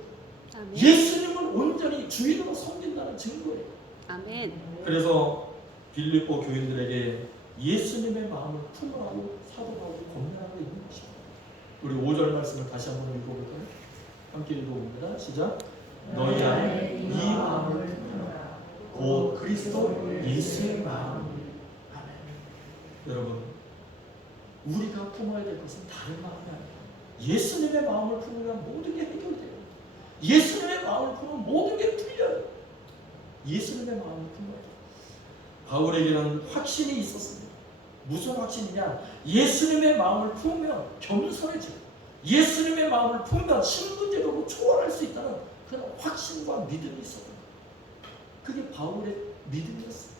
아멘. 예수님을 온전히 주인으로 섬긴다는 증거예요. 아멘. 그래서 빌립보 교인들에게 예수님의 마음을 품으라고 사도 바울이 권면하고 있는 것입니다. 우리 5절 말씀을 다시 한번 읽어볼까요? 함께 읽어봅니다. 시작. 너희 안에 이 마음을 품으라. 곧 그리스도 예수의 마음. 아멘. 여러분, 우리가 품어야 될 것은 다른 마음이 아니라 예수님의 마음을 품으면 모든 게 해결돼요. 예수님의 마음을 품으면 모든 게 풀려요. 예수님의 마음을 품어야 돼요. 바울에게는 확신이 있었습니다. 무슨 확신이냐? 예수님의 마음을 품으면 겸손해져요. 예수님의 마음을 품으면 신분제도로 초월할 수 있다는 그런 확신과 믿음이 있었던 거예요. 그게 바울의 믿음이었어요.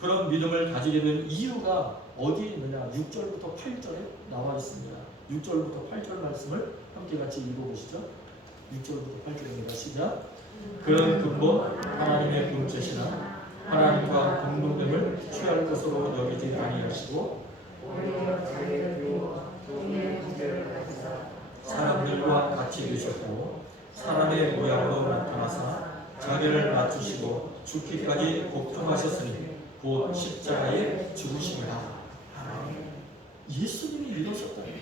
그런 믿음을 가지게 된 이유가 어디에 있느냐? 6절부터 8절에 나와 있습니다. 6절부터 8절 말씀을 함께 같이 읽어보시죠. 6절부터 8절입니다. 시작. 그런 근본 하나님의 본체시나 하나님과 공동됨을 취할 것으로 여기지 아니하시고 오히려 자기를 비워 종의 형체를 가지사 사람들과 같이 되셨고 사람의 모양으로 나타나사 자기를 낮추시고 죽기까지 복종하셨으니 곧 십자가에 죽으심이라. 예수님이 이러셨다는 거예요.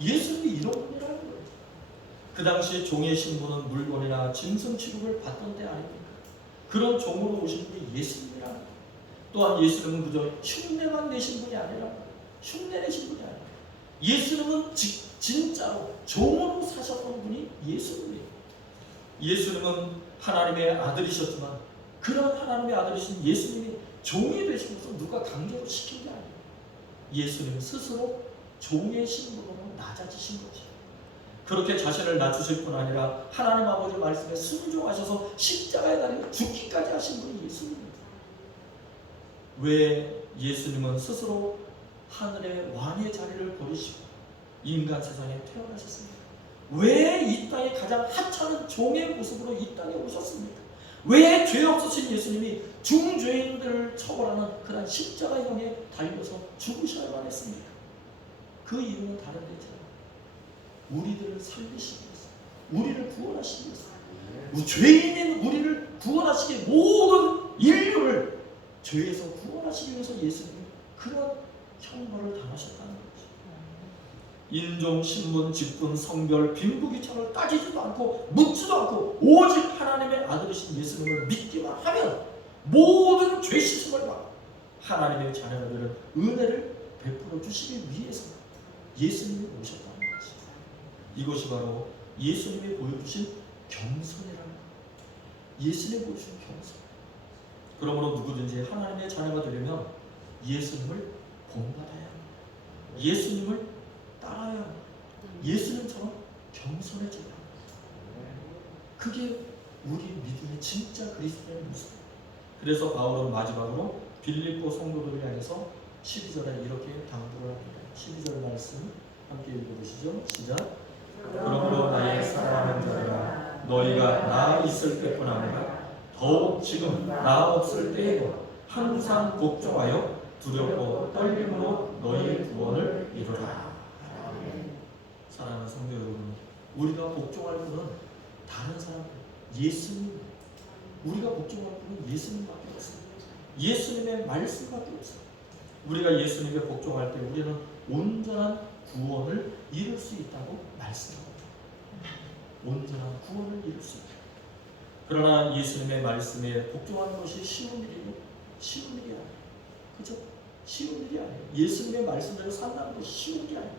예수님이 이런 분이라는 거예요. 그 당시 종의 신분은 물건이나 짐승 취급을 받던 때 아닙니까? 그런 종으로 오신 분이 예수님이라는 거예요. 또한 예수님은 그저 흉내만 내신 분이 아니라 흉내 내신 분이 아니라 예수님은 진짜로 종으로 사셨던 분이 예수님이에요. 예수님은 하나님의 아들이셨지만 그런 하나님의 아들이신 예수님이 종이 되신 것은 누가 강제로 시킨 게 아니에요. 예수님 스스로 종의 신분으로 낮아지신 거죠. 그렇게 자신을 낮추실 뿐 아니라 하나님 아버지 말씀에 순종하셔서 십자가에 달려 죽기까지 하신 분이 예수님입니다. 왜 예수님은 스스로 하늘의 왕의 자리를 버리시고 인간 세상에 태어나셨습니까? 왜 이 땅에 가장 하찮은 종의 모습으로 이 땅에 오셨습니까? 왜 죄 없으신 예수님이 중죄인들을 처벌하는 그런 십자가형에 달려서 죽으셔야만 했습니까? 그 이유는 다른 데죠. 우리들을 살리시기 위해서, 우리를 구원하시기 위해서, 죄인인 우리를 구원하시기 위해 모든 인류를 죄에서 구원하시기 위해서 예수님이 그런 형벌을 당하셨다는 거죠. 인종, 신분, 직분, 성별, 빈부귀천을 따지지도 않고 묻지도 않고 오직 하나님의 아들이신 예수님을 믿기만 하면 모든 죄 씻음을 받고 하나님의 자녀가 되는 은혜를 베풀어 주시기 위해서 예수님이 오셨다는 거죠. 이것이 바로 예수님이 보여주신 겸손이라는 거예요. 예수님이 보여주신 겸손. 그러므로 누구든지 하나님의 자녀가 되려면 예수님을 본받아야 합니다. 예수님을 따라야 합니다. 예수님처럼 겸손해져야 합니다. 그게 우리 믿음의 진짜 그리스도의 모습이에요. 그래서 바울은 마지막으로 빌립보 성도들을 향해서 12절에 이렇게 당부를 합니다. 12절 말씀 함께 읽어보시죠. 시작. 그러므로 나의 사랑하는 자들아 너희가 나 있을 때뿐 아니라 더욱 지금 나 없을 때에도 항상 복종하여 두렵고 떨림으로 너희의 구원을 이루라. 사랑하는 성도 여러분, 우리가 복종할 분은 다른 사람, 예수님. 우리가 복종할 분은 예수님밖에 없어요. 예수님의 말씀밖에 없어요. 우리가 예수님에 복종할 때 우리는 온전한 구원을 이룰 수 있다고 말씀합니다. 온전한 구원을 이룰 수 있다. 그러나 예수님의 말씀에 복종하는 것이 쉬운 일이요? 쉬운 일이 아니에요. 그죠? 쉬운 일이 아니에요. 예수님의 말씀대로 산다는 것이 쉬운 게 아니에요.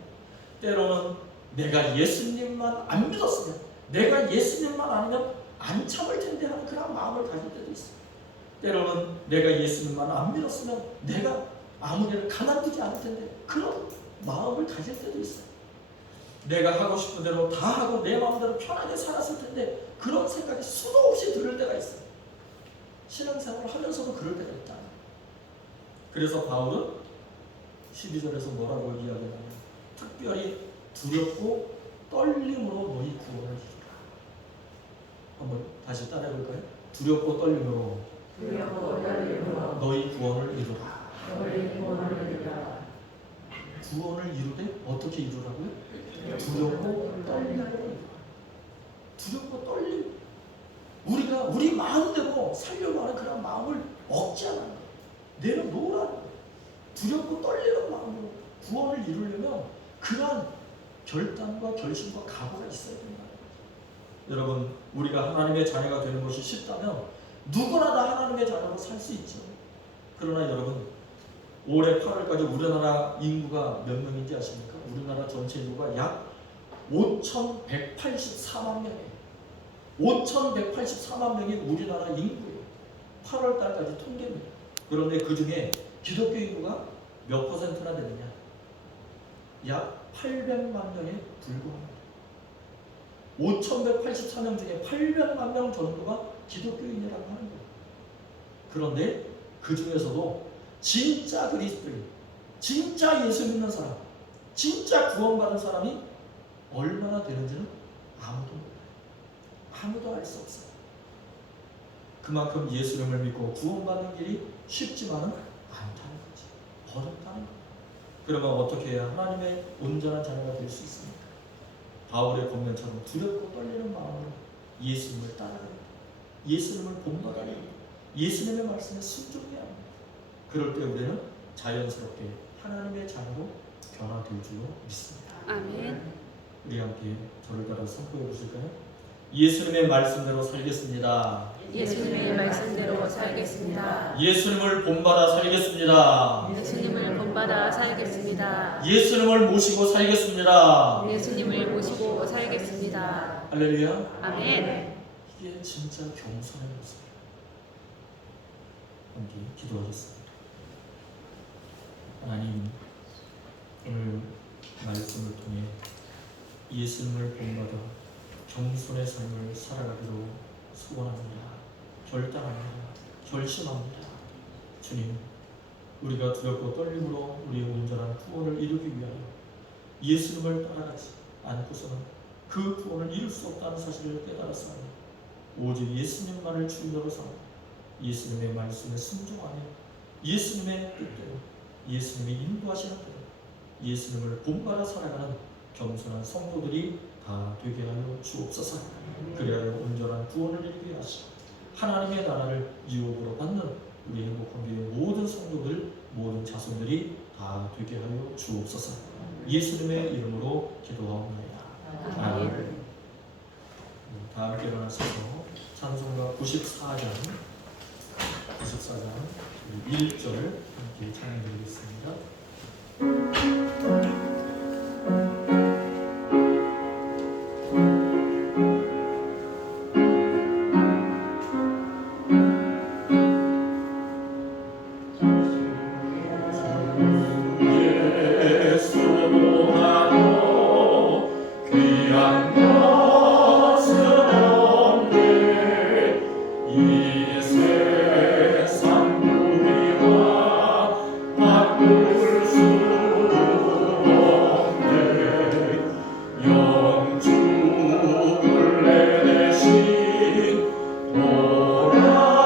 때로는 내가 예수님만 안 믿었으면, 내가 예수님만 아니면 안 참을 텐데 하는 그런 마음을 가질 때도 있어요. 때로는 내가 예수님만 안 믿었으면 내가 아무데나 가만두지 않을 텐데 그런 마음을 가질 때도 있어요. 내가 하고 싶은 대로 다 하고 내 마음대로 편하게 살았을 텐데 그런 생각이 수도 없이 들을 때가 있어요. 신앙생활을 하면서도 그럴 때가 있다. 그래서 바울은 12절에서 뭐라고 이야기하냐면 특별히 두렵고 떨림으로 너희 구원을 이루라. 한번 다시 따라해볼까요? 두렵고 떨림으로 너희 구원을 이루라. 구원을 이루되 어떻게 이루라고요? 두렵고 떨림으로 이루라. 두렵고 떨림. 우리가 우리 마음대로 살려고 하는 그런 마음을 억제하는 거예요. 내려놓으라는 거예요. 두렵고 떨리는 마음으로 구원을 이루려면 그러한 결단과 결심과 각오가 있어야 된다. 여러분, 우리가 하나님의 자녀가 되는 것이 쉽다면 누구나 다 하나님의 자녀로 살 수 있죠. 그러나 여러분, 올해 8월까지 우리나라 인구가 몇 명인지 아십니까? 우리나라 전체 인구가 약 5,184만 명이에요. 5,184만 명이 우리나라 인구예요. 8월 달까지 통계입니다. 그런데 그 중에 기독교 인구가 몇 퍼센트나 되느냐? 약 800만 명에 불과합니다. 5,184명 중에 800만 명 정도가 기독교인이라고 하는 거예요. 그런데 그 중에서도 진짜 그리스도인, 진짜 예수 믿는 사람, 진짜 구원받은 사람이 얼마나 되는지는 아무도 몰라요. 아무도 알 수 없어요. 그만큼 예수님을 믿고 구원받는 길이 쉽지만은 않다는 거지. 어렵다는 거예요. 그러면 어떻게 해야 하나님의 온전한 자녀가 될 수 있습니까? 바울의 권면처럼 두렵고 떨리는 마음으로 예수님을 따라가야 합니다. 예수님을 본받아야 합니다. 예수님의 말씀에 순종해야 합니다. 그럴 때 우리는 자연스럽게 하나님의 자녀로 변화될 줄로 믿습니다. 아멘. 우리 함께 저를 따라 선포해 보실까요? 예수님의 말씀대로 살겠습니다. 예수님의 말씀대로 살겠습니다. 예수님을 본받아 살겠습니다. 예수님을 본받아 살겠습니다. 예수님을 모시고 살겠습니다. 예수님을 모시고 살겠습니다. 할렐루야. 아멘. 이게 진짜 겸손의 모습이에요. 함께 기도하겠습니다. 하나님, 오늘 말씀을 통해 예수님을 본받아 겸손의 삶을 살아가기로 소원합니다. 결단합니다. 결심합니다. 주님, 우리가 두렵고 떨림으로 우리의 온전한 구원을 이루기 위하여 예수님을 따라가지 않고서는 그 구원을 이룰 수 없다는 사실을 깨달았사오니 오직 예수님만을 주인으로 삼아 예수님의 말씀에 순종하며 예수님의 뜻대로 예수님이 인도하시는 대로 예수님을 본받아 살아가는 겸손한 성도들이 다 되게 하여 주옵소서. 그리하여 온전한 구원을 이루게 하시고 하나님의 나라를 유업으로 받는 우리 행복한 교회 모든 성도들, 모든 자손들이 다 되게 하여 주옵소서. 예수님의 이름으로 기도하옵나이다. 아멘. 다 함께 일어나셔서 찬송가 94장 1절을 함께 찬양드리겠습니다. 영주를 내대신 노라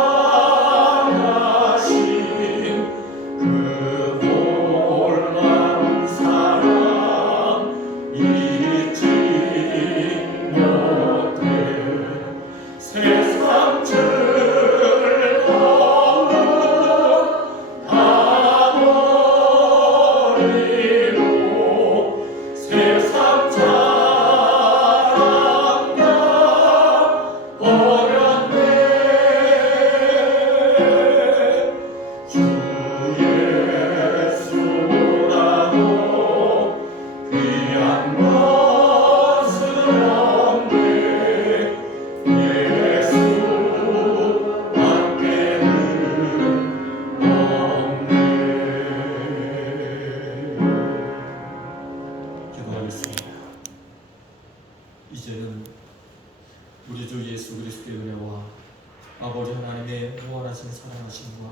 무한하신 사랑하심과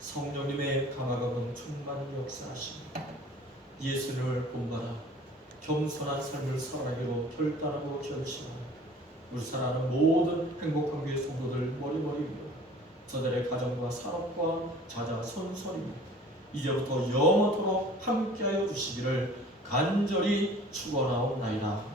성령님의 감화감은 충만 역사하심, 예수를 본받아 겸손한 삶을 살아가기로 결단하고 결심하는 우리 사랑하는 모든 행복한 교회 성도들 머리머리 위로 저들의 가정과 산업과 자자 손손이 이제부터 영원토록 함께하여 주시기를 간절히 축원하옵나이다.